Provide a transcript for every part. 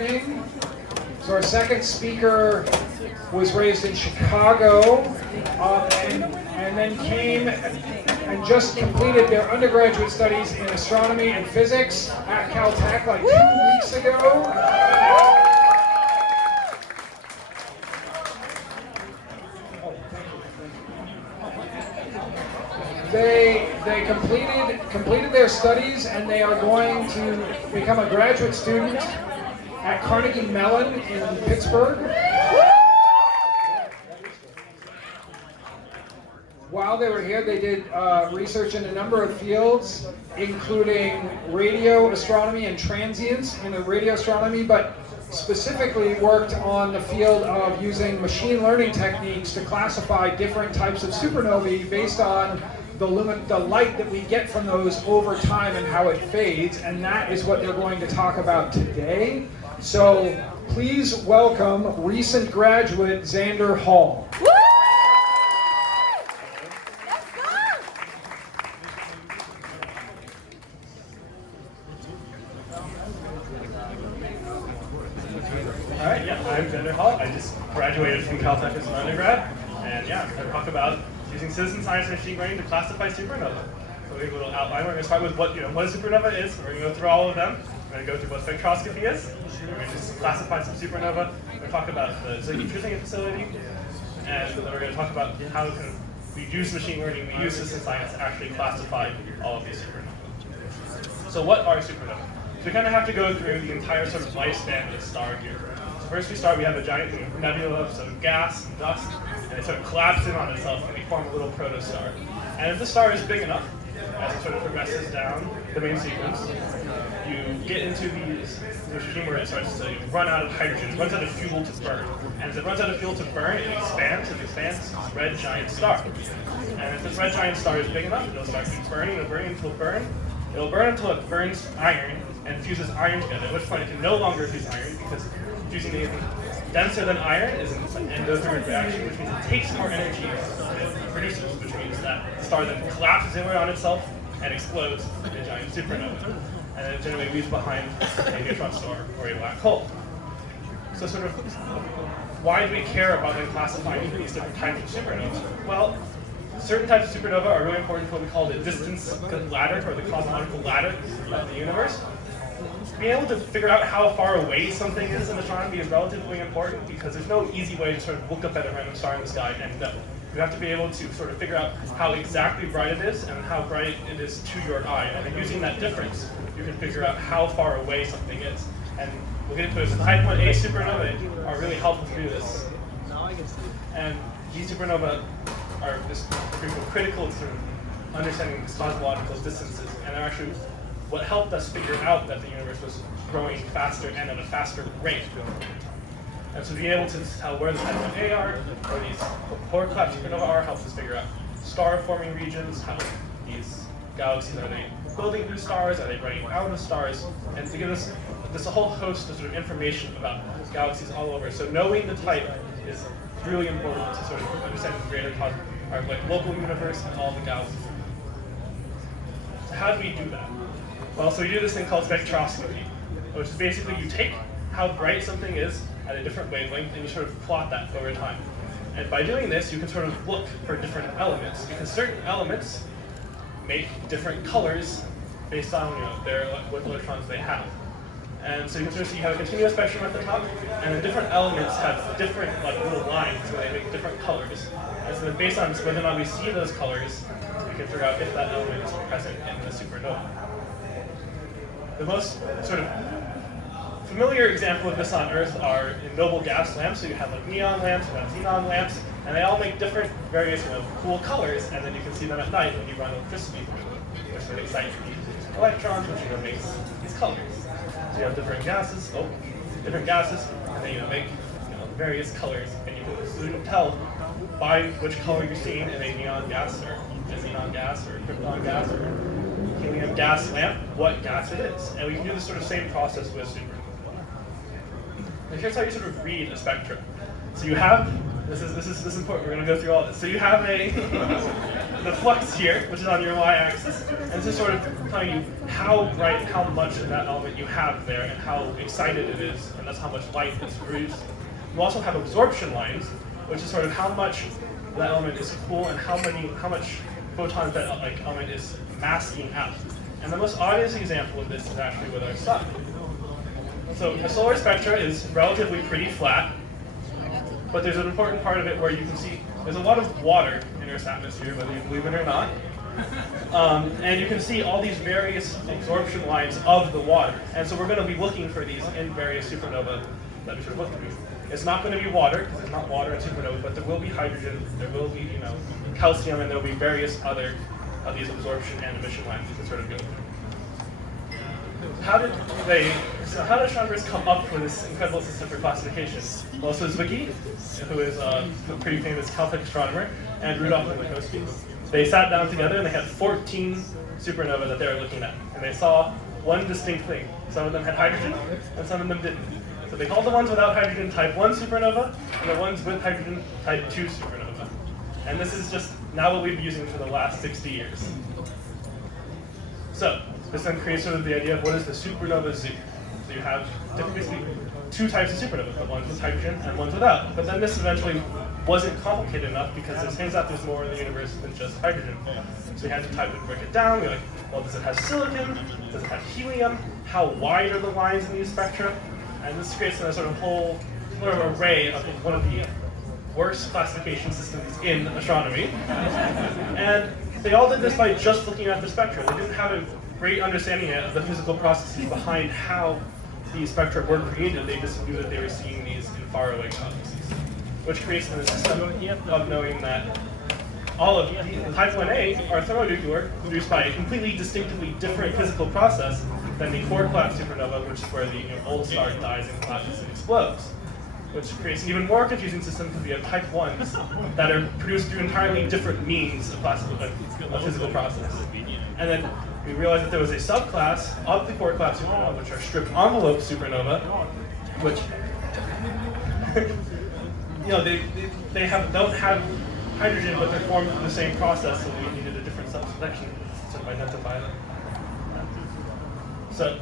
evening. So our second speaker was raised in Chicago and then came and just completed their undergraduate studies in astronomy and physics at Caltech like 2 weeks ago. They completed their studies, and they are going to become a graduate student at Carnegie Mellon in Pittsburgh. While they were here, they did research in a number of fields, including radio astronomy and transients in the radio astronomy, but specifically worked on the field of using machine learning techniques to classify different types of supernovae based on the light that we get from those over time and how it fades, and that is what they're going to talk about today. So please welcome recent graduate Xander Hall. Woo! Let's go! All right, yeah, I'm Xander Hall. I just graduated from Caltech as an undergrad, and yeah, I talk about using citizen science and machine learning to classify supernovae. So we have a little outline. We're going to start with what a supernova is. We're going to go through all of them. We're going to go through what spectroscopy is. We're going to just classify some supernovae. We're going to talk about the Ziggy Truthing facility, and then we're going to talk about how we use machine learning, we use citizen science to actually classify all of these supernovae. So what are supernovae? So we kind of have to go through the entire sort of lifespan of the star here. So first we have a giant nebula of some gas and dust, and it sort of collapses in on itself and we form a little protostar. And if the star is big enough, as it sort of progresses down the main sequence, you get into these regime where it starts to run out of hydrogen, it runs out of fuel to burn. And as it runs out of fuel to burn, it expands to this red giant star. And if this red giant star is big enough, it'll start burning until it burns iron and fuses iron together, at which point it can no longer fuse iron because fusing anything denser than iron is an endothermic reaction, which means it takes more energy than it produces, which means that the star then collapses inward on itself and explodes in a giant supernova. And then it generally leaves behind a neutron star or a black hole. So sort of, why do we care about then classifying these different types of supernovas? Well, certain types of supernova are really important for what we call the distance ladder, or the cosmological ladder of the universe. Being able to figure out how far away something is in astronomy is relatively important because there's no easy way to sort of look up at a random star in the sky and know. You have to be able to sort of figure out how exactly bright it is and how bright it is to your eye. And then using that difference, you can figure out how far away something is. And we'll get into it. So type 1A supernovae are really helpful to do this. And these supernovae are just critical to sort of understanding these cosmological distances, and they're actually what helped us figure out that the universe was growing faster and at a faster rate. And so being able to tell where the type 1A are, or these core collapse supernova are, helps us figure out star-forming regions, how these galaxies, are they building new stars, are they running out of stars, and to give us this a whole host of sort of information about galaxies all over. So knowing the type is really important to sort of understand the greater our local universe and all the galaxies. So how do we do that? Well, so we do this thing called spectroscopy, which is basically you take how bright something is at a different wavelength and you sort of plot that over time. And by doing this, you can sort of look for different elements, because certain elements make different colors based on what electrons they have. And so you can sort of see you have a continuous spectrum at the top, and the different elements have different little lines where they make different colors. And so then based on whether or not we see those colors, we can figure out if that element is present in the supernova. The most sort of familiar example of this on Earth are in noble gas lamps. So you have like neon lamps, you have xenon lamps, and they all make different various cool colors, and then you can see them at night when you run electricity through them, which would excite the electrons, which makes these colors. So you have different gases, and then you make various colors, and you can tell by which color you're seeing in a neon gas or a xenon gas or a krypton gas or helium gas lamp, what gas it is. And we can do the sort of same process with supernova. And here's how you sort of read a spectrum. So you have This is important. We're going to go through all this. So you have the flux here, which is on your y-axis, and this is sort of telling you how bright, how much of that element you have there, and how excited it is, and that's how much light it's produced. You also have absorption lines, which is sort of how much that element is cool and how much photons that element is masking out. And the most obvious example of this is actually with our sun. So the solar spectra is relatively pretty flat, but there's an important part of it where you can see there's a lot of water in Earth's atmosphere, whether you believe it or not. And you can see all these various absorption lines of the water. And so we're going to be looking for these in various supernovae that we should look through. It's not going to be water, because there's not water in supernovae, but there will be hydrogen, there will be calcium, and there will be various other of these absorption and emission lines you can sort of go through. How did astronomers come up with this incredible system for classification? Well, so Zwicky, who is a pretty famous Caltech astronomer, and Rudolph Minkowski, they sat down together and they had 14 supernovae that they were looking at. And they saw one distinct thing. Some of them had hydrogen, and some of them didn't. So they called the ones without hydrogen type 1 supernova, and the ones with hydrogen type 2 supernova. And this is just now what we've been using for the last 60 years. So this then creates sort of the idea of what is the supernova zoo. So you have typically two types of supernovae, the ones with hydrogen and ones without. But then this eventually wasn't complicated enough because it turns out there's more in the universe than just hydrogen. So we had to type and break it down. We're like, well, does it have silicon? Does it have helium? How wide are the lines in these spectra? And this creates a sort of whole sort of array of one of the worst classification systems in astronomy. And they all did this by just looking at the spectra. They didn't have a great understanding of the physical processes behind how these spectra were created. They just knew that they were seeing these in faraway galaxies, which creates the system of knowing that all of the type 1a are thermonuclear, produced by a completely distinctively different physical process than the core collapse supernova, which is where the old star dies and collapses and explodes, which creates an even more confusing system because we have type 1s that are produced through entirely different means of physical process. And then we realized that there was a subclass of the core collapse supernova, which are stripped envelope supernova, which don't have hydrogen, but they're formed through the same process, so we needed a different subsection to sort of identify them. So,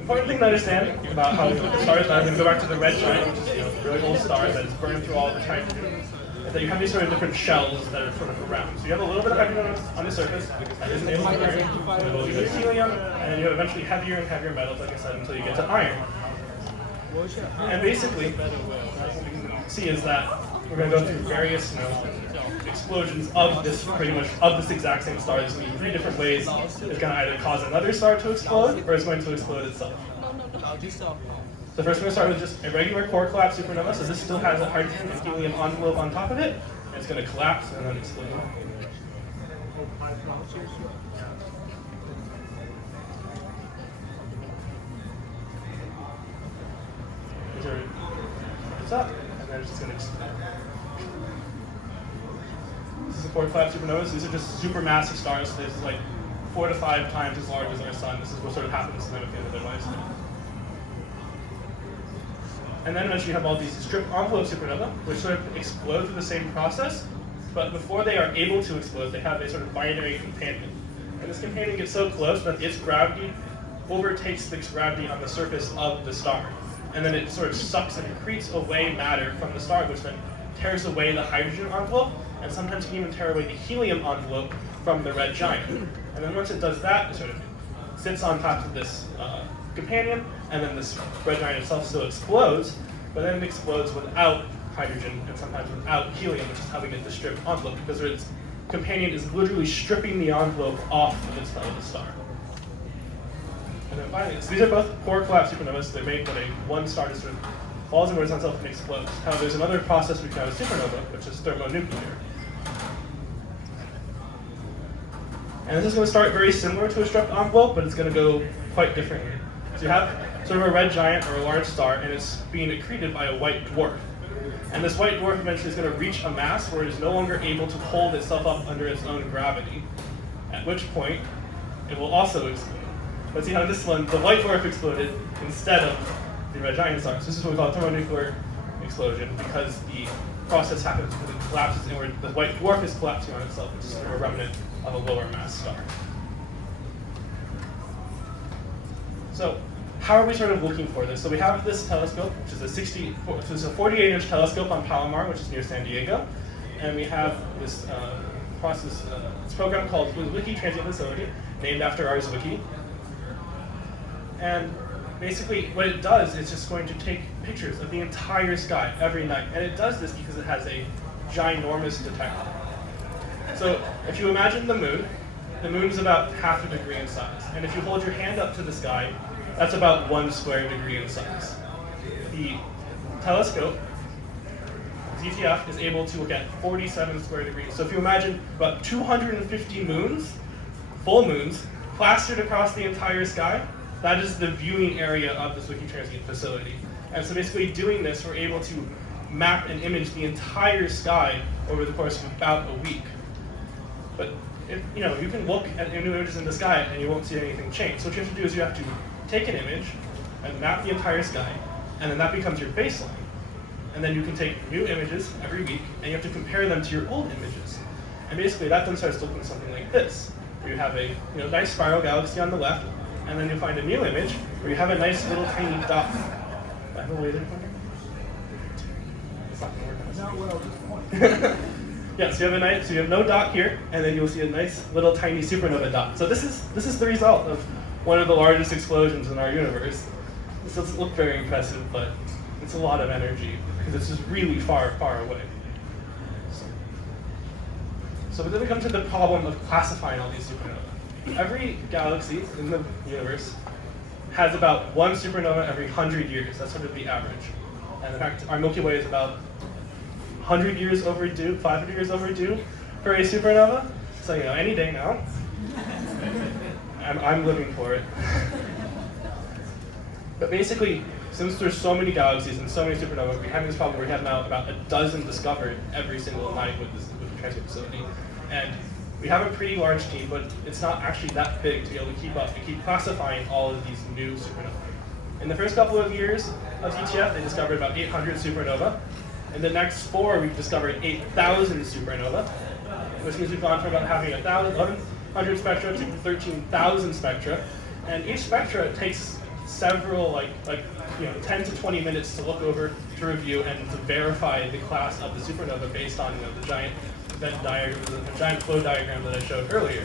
important thing to understand about how stars die, I'm going to go back to the red giant, which is a really old star that is burned through all of its hydrogen, is that you have these sort of different shells that are sort of around. So you have a little bit of hydrogen on the surface that isn't able to burn, and a little bit of helium, and then you have eventually heavier and heavier metals, like I said, until you get to iron. And basically, what we can see is that we're going to go through various explosions of this exact same star. There's going to be 3 different ways. It's going to either cause another star to explode, or it's going to explode itself. So first we're going to start with just a regular core collapse supernova. So this still has a hydrogen and helium envelope on top of it. And it's going to collapse and then explode. It's up, and then it's just going to explode. This is a core collapse supernova. So these are just supermassive stars. So this is like 4 to 5 times as large as our sun. This is what sort of happens to them at the end of their lifespan. And then eventually you have all these strip envelope supernova, which sort of explode through the same process, but before they are able to explode, they have a sort of binary companion. And this companion gets so close that its gravity overtakes the gravity on the surface of the star. And then it sort of sucks and accretes away matter from the star, which then tears away the hydrogen envelope, and sometimes can even tear away the helium envelope from the red giant. And then once it does that, it sort of sits on top of this companion, and then this red giant itself still explodes, but then it explodes without hydrogen and sometimes without helium, which is how we get the stripped envelope, because its companion is literally stripping the envelope off of its fellow star. And then finally, so these are both core collapse supernovas. They're made when one star just sort of falls inwards on itself and explodes. However, there's another process we call a supernova, which is thermonuclear. And this is going to start very similar to a stripped envelope, but it's going to go quite differently. So you have sort of a red giant or a large star, and it's being accreted by a white dwarf. And this white dwarf eventually is going to reach a mass where it is no longer able to hold itself up under its own gravity, at which point it will also explode. But see how this one, the white dwarf exploded instead of the red giant star. So this is what we call thermonuclear explosion because the process happens because it collapses inward. The white dwarf is collapsing on itself, which is sort of a remnant of a lower mass star. So how are we sort of looking for this? So we have this telescope, which is a 48-inch telescope on Palomar, which is near San Diego. And we have this this program called Wiki Transient Facility, named after our Wiki. And basically what it does is just going to take pictures of the entire sky every night. And it does this because it has a ginormous detector. So if you imagine the moon is about half a degree in size. And if you hold your hand up to the sky, that's about 1 square degree in size. The telescope, ZTF, is able to look at 47 square degrees. So if you imagine about 250 moons, full moons, plastered across the entire sky, that is the viewing area of this Wiki Transient facility. And so basically doing this, we're able to map and image the entire sky over the course of about a week. But you can look at new images in the sky and you won't see anything change. So what you have to do is you have to take an image and map the entire sky, and then that becomes your baseline. And then you can take new images every week, and you have to compare them to your old images. And basically that then starts looking something like this, where you have a nice spiral galaxy on the left, and then you find a new image where you have a nice little tiny dot. Do I have a laser pointer? It's not going to work on this. Not well at this point. Yeah, so you have no dot here, and then you'll see a nice little tiny supernova dot. So this is the result of one of the largest explosions in our universe. This doesn't look very impressive, but it's a lot of energy because it's just really far, far away. So then we come to the problem of classifying all these supernovae. Every galaxy in the universe has about 1 supernova every 100 years. That's sort of the average. And in fact, our Milky Way is about 100 years overdue, 500 years overdue for a supernova. So any day now. I'm living for it. But basically, since there's so many galaxies and so many supernovae, we're having this problem where we have now about a dozen discovered every single night with the transient facility. And we have a pretty large team, but it's not actually that big to be able to keep up. We keep classifying all of these new supernovae. In the first couple of years of ZTF, they discovered about 800 supernova. In the next 4, we've discovered 8,000 supernova, which means we've gone from about having 1,100 spectra to 13,000 spectra. And each spectra takes several, 10 to 20 minutes to look over, to review, and to verify the class of the supernova based on the giant event diagram, the giant flow diagram that I showed earlier.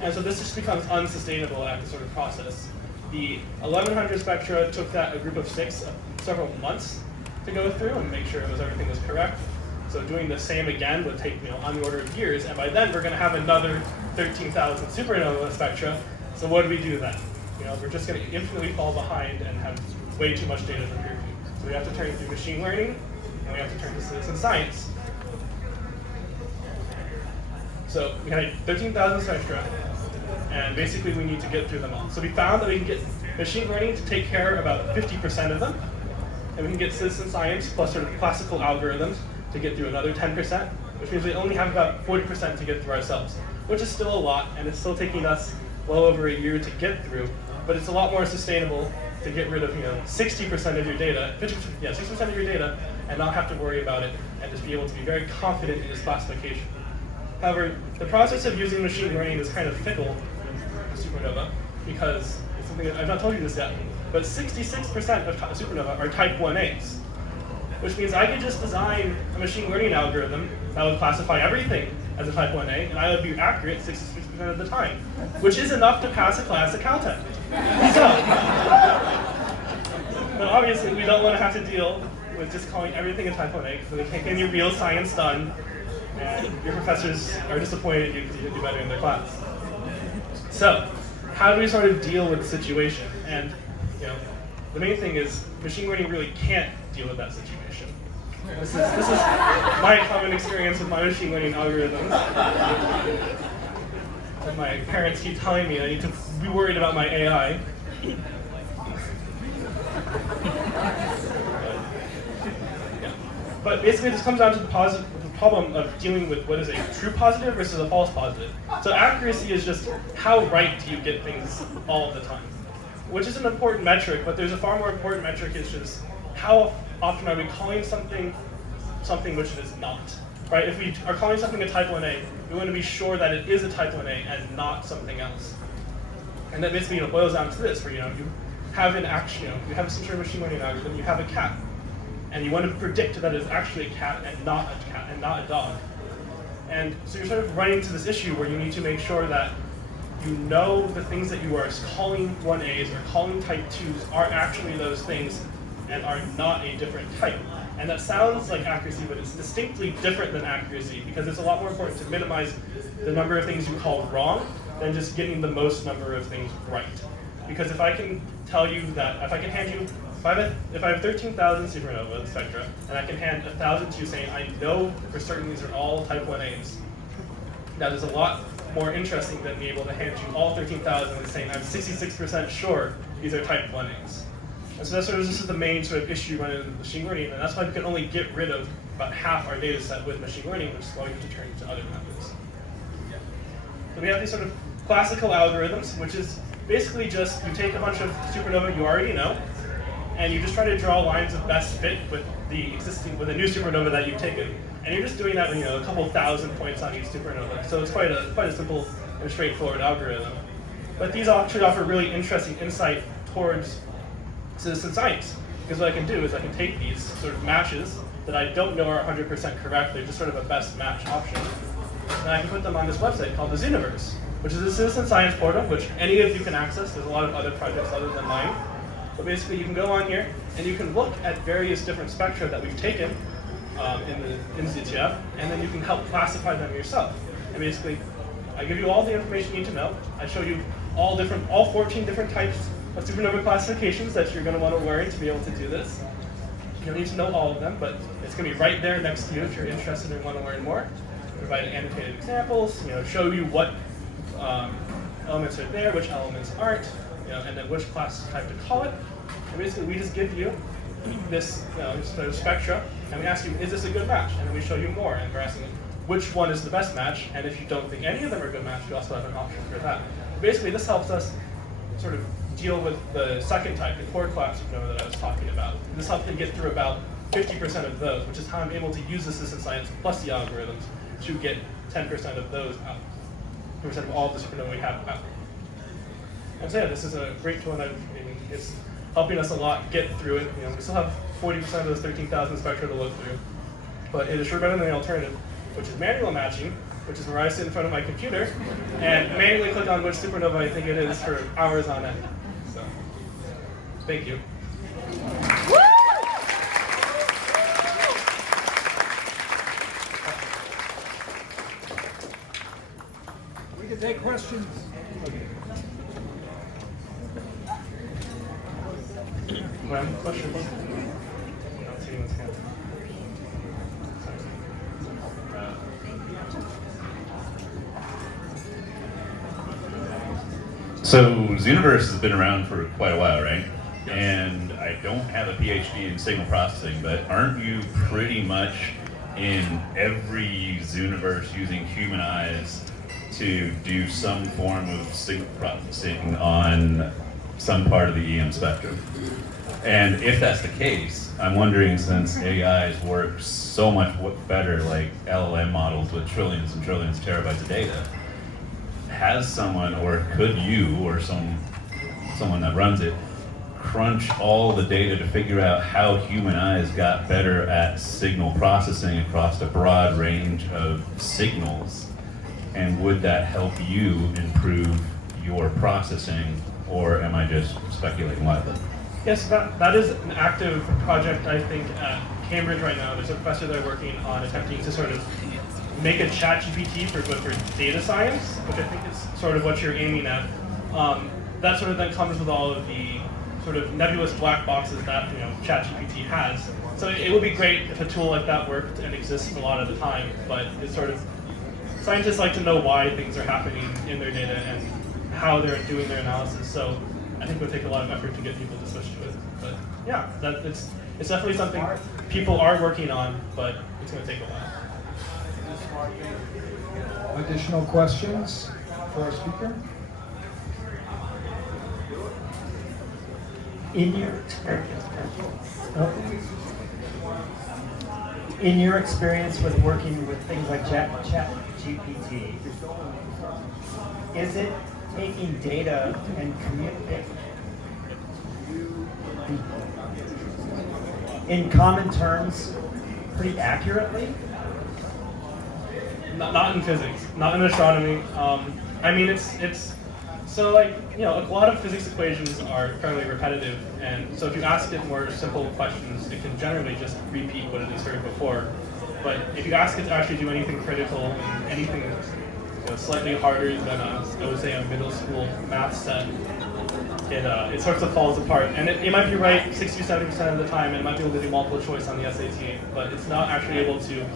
And so this just becomes unsustainable as a sort of process. The 1,100 spectra took that a group of 6 several months to go through and make sure everything was correct. So doing the same again would take on the order of years, and by then we're going to have another 13,000 supernova spectra. So what do we do then? We're just going to infinitely fall behind and have way too much data to peer review. So we have to turn to machine learning, and we have to turn to citizen science. So we had 13,000 spectra, and basically we need to get through them all. So we found that we can get machine learning to take care of about 50% of them, and we can get citizen science plus sort of classical algorithms to get through another 10%, which means we only have about 40% to get through ourselves, which is still a lot, and it's still taking us well over a year to get through, but it's a lot more sustainable to get rid of 60% of your data, 60% of your data, and not have to worry about it, and just be able to be very confident in this classification. However, the process of using machine learning is kind of fickle in supernova, because it's something that I've not told you this yet, but 66% of supernova are type 1As, which means I could just design a machine learning algorithm that would classify everything as a type 1A, and I would be accurate 66% of the time, which is enough to pass a class at Caltech. But obviously, we don't want to have to deal with just calling everything a type 1A, because we can't get any real science done, and your professors are disappointed in you because you didn't do better in their class. So, how do we sort of deal with the situation? And the main thing is machine learning really can't deal with that situation. This is my common experience with my machine learning algorithms. And my parents keep telling me I need to be worried about my AI. But basically this comes down to the problem of dealing with what is a true positive versus a false positive. So accuracy is just how right do you get things all of the time, which is an important metric, but there's a far more important metric is just how often are we calling something which it is not, right? If we are calling something a type 1A, we want to be sure that it is a type 1A and not something else. And that basically boils down to this, where you have an action, you have some sort of machine learning algorithm, you have a cat, and you want to predict that it's actually a cat and not a dog. And so you're sort of running into this issue where you need to make sure that you know the things that you are calling 1As or calling type 2s are actually those things and are not a different type. And that sounds like accuracy, but it's distinctly different than accuracy, because it's a lot more important to minimize the number of things you call wrong than just getting the most number of things right. Because if I can tell you that, if I can hand you, if I have 13,000 supernova spectra, and I can hand 1,000 to you saying, I know for certain these are all type 1As, that is a lot more interesting than being able to hand you all 13,000 and saying, I'm 66% sure these are type 1As. And so this is the main sort of issue running in machine learning, and that's why we can only get rid of about half our data set with machine learning, which is why we have to turn to other methods. So we have these sort of classical algorithms, which is basically just you take a bunch of supernova you already know, and you just try to draw lines of best fit with a new supernova that you've taken. And you're just doing that with a couple thousand points on each supernova. So it's quite a simple and straightforward algorithm. But these actually offer really interesting insight towards citizen science. Because what I can do is I can take these sort of matches that I don't know are 100% correct, they're just sort of a best match option, and I can put them on this website called the Zooniverse, which is a citizen science portal, which any of you can access. There's a lot of other projects other than mine. But basically you can go on here and you can look at various different spectra that we've taken in ZTF, and then you can help classify them yourself. And basically, I give you all the information you need to know. I show you all 14 different types of supernova classifications that you're going to want to learn to be able to do this. You don't need to know all of them, but it's going to be right there next to you if you're interested and want to learn more. Provide annotated examples, show you what elements are there, which elements aren't, and then which class type to call it. And basically, we just give you this sort of spectra, and we ask you, is this a good match? And then we show you more, and we're asking which one is the best match, and if you don't think any of them are a good match, you also have an option for that. Basically, this helps us sort of deal with the second type, the core class supernova that I was talking about. This helps me get through about 50% of those, which is how I'm able to use the citizen science plus the algorithms to get 10% of those out, 10% of all the supernova we have out. And so yeah, this is a great tool, and it's helping us a lot get through it. We still have 40% of those 13,000 spectra to look through, but it is sure better than the alternative, which is manual matching, which is where I sit in front of my computer and manually click on which supernova I think it is for hours on end. So, thank you. We can take questions. One question. I don't see anyone's hand. So Zooniverse has been around for quite a while, right? Yes. And I don't have a PhD in signal processing, but aren't you pretty much in every Zooniverse using human eyes to do some form of signal processing on some part of the EM spectrum? And if that's the case, I'm wondering, since AIs work so much better, like LLM models with trillions and trillions of terabytes of data, has someone, or could you, or someone that runs it, crunch all the data to figure out how human eyes got better at signal processing across a broad range of signals? And would that help you improve your processing, or am I just speculating wildly? Yes, that is an active project, I think, at Cambridge right now. There's a professor there working on attempting to sort of make a ChatGPT for data science, which I think is sort of what you're aiming at. That sort of then comes with all of the sort of nebulous black boxes that ChatGPT has. So it would be great if a tool like that worked and exists a lot of the time, but it's sort of, scientists like to know why things are happening in their data and how they're doing their analysis. So I think it would take a lot of effort to get people to switch to it. But yeah, it's definitely something people are working on, but it's going to take a while. Additional questions for our speaker? In your experience with working with things like ChatGPT, is it taking data and communicating in common terms pretty accurately? Not in physics, not in astronomy. I mean, it's so like, you know, a lot of physics equations are fairly repetitive, and so if you ask it more simple questions, it can generally just repeat what it has heard before. But if you ask it to actually do anything critical, anything, you know, slightly harder than I would say a middle school math set, it sort of falls apart. And it might be right 60-70% of the time, and it might be able to do multiple choice on the SAT, but it's not actually able to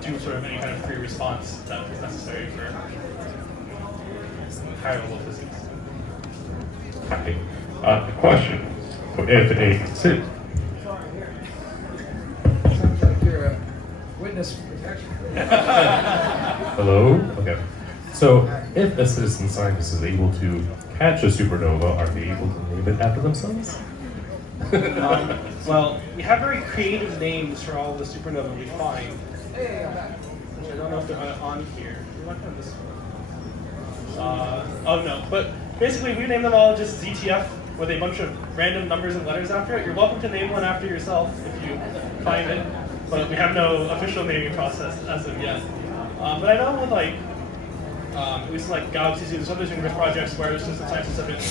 do sort of any kind of free response that is necessary for higher level physics. Hi. Question. If a Sounds like you're a witness protection. hello? Okay. So if a citizen scientist is able to catch a supernova, are they able to name it after themselves? Well, we have very creative names for all the supernovae we find. Which I don't know if they're on here. We might have this one. Oh no, but basically we name them all just ZTF with a bunch of random numbers and letters after it. You're welcome to name one after yourself if you find it, but we have no official naming process as of yet. But I know with like, at least like galaxies, there's other universe projects where it's just the scientists have been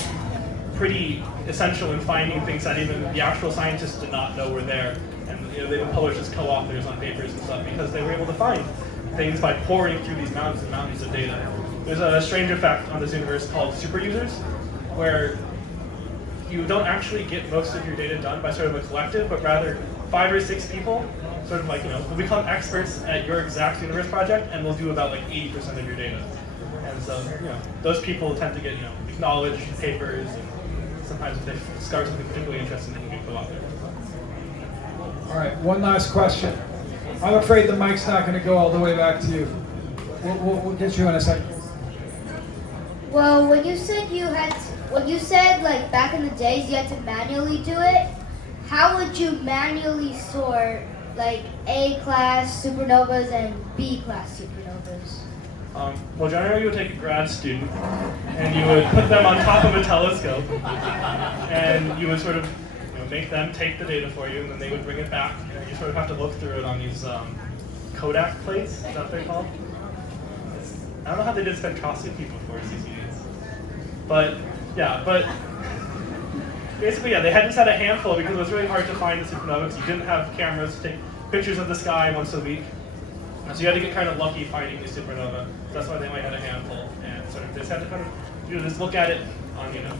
pretty essential in finding things that even the actual scientists did not know were there. And you know, they've been published as co-authors on papers and stuff because they were able to find things by pouring through these mountains and mountains of data. There's a strange effect on this universe called super users, where you don't actually get most of your data done by sort of a collective, but rather 5 or 6 people, sort of like, you know, will become experts at your exact universe project and will do about like 80% of your data. And so, you know, those people tend to get, you know, acknowledged papers, and sometimes if they discover something particularly interesting, they can get co-authored. All right, one last question. I'm afraid the mic's not going to go all the way back to you. We'll get you in a second. Well, when you said like back in the days you had to manually do it, how would you manually sort like A-class supernovas and B-class supernovas? Well, generally you would take a grad student and you would put them on top of a telescope and you would sort of, you know, make them take the data for you, and then they would bring it back, and you sort of have to look through it on these Kodak plates, is that what they're called? I don't know how they did spectroscopy before CCDs. But basically, yeah, they just had a handful because it was really hard to find the supernovas. You didn't have cameras to take pictures of the sky once a week. So you had to get kind of lucky finding the supernova. That's why they only had a handful, and sort of they just had to kind of, you know, just look at it on, you know,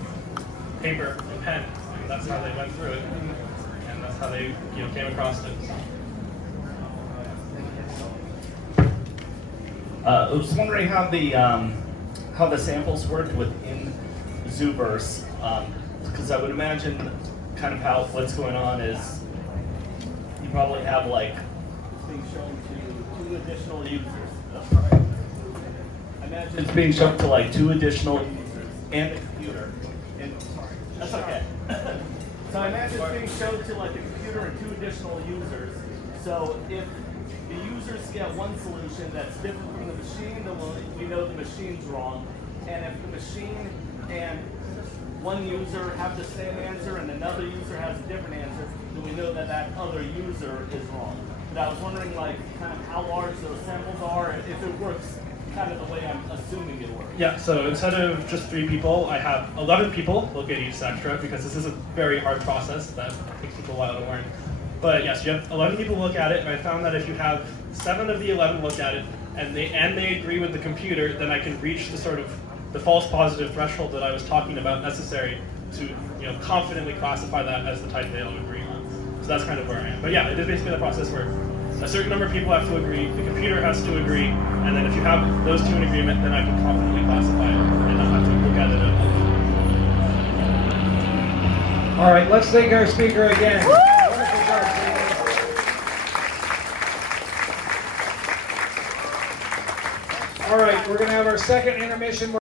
paper and pen, and that's how they went through it, and that's how they, you know, came across it. I was wondering how the samples worked within Zooverse, because I would imagine kind of how what's going on is you probably have like being shown to 2 additional users. That's right. I imagine it's being shown to like 2 additional users and the computer. And that's okay. So I imagine it's being shown to like the computer and 2 additional users. So if the users get one solution that's different from the machine, then we know the machine's wrong. And if the machine and one user have the same answer and another user has a different answer, then we know that that other user is wrong. But I was wondering, like, kind of how large those samples are, and if it works kind of the way I'm assuming it works. Yeah, so instead of just 3 people, I have 11 people look at each sectra, because this is a very hard process that takes people a while to learn. But yes, you have 11 people look at it, and I found that if you have 7 of the 11 look at it, and they agree with the computer, then I can reach the sort of the false positive threshold that I was talking about necessary to, you know, confidently classify that as the type they all agree on. So that's kind of where I am. But yeah, it is basically the process where a certain number of people have to agree, the computer has to agree, and then if you have those 2 in agreement, then I can confidently classify it and not have to look at it at all. All right, let's thank our speaker again. Wonderful job, Xander. All right, we're going to have our second intermission.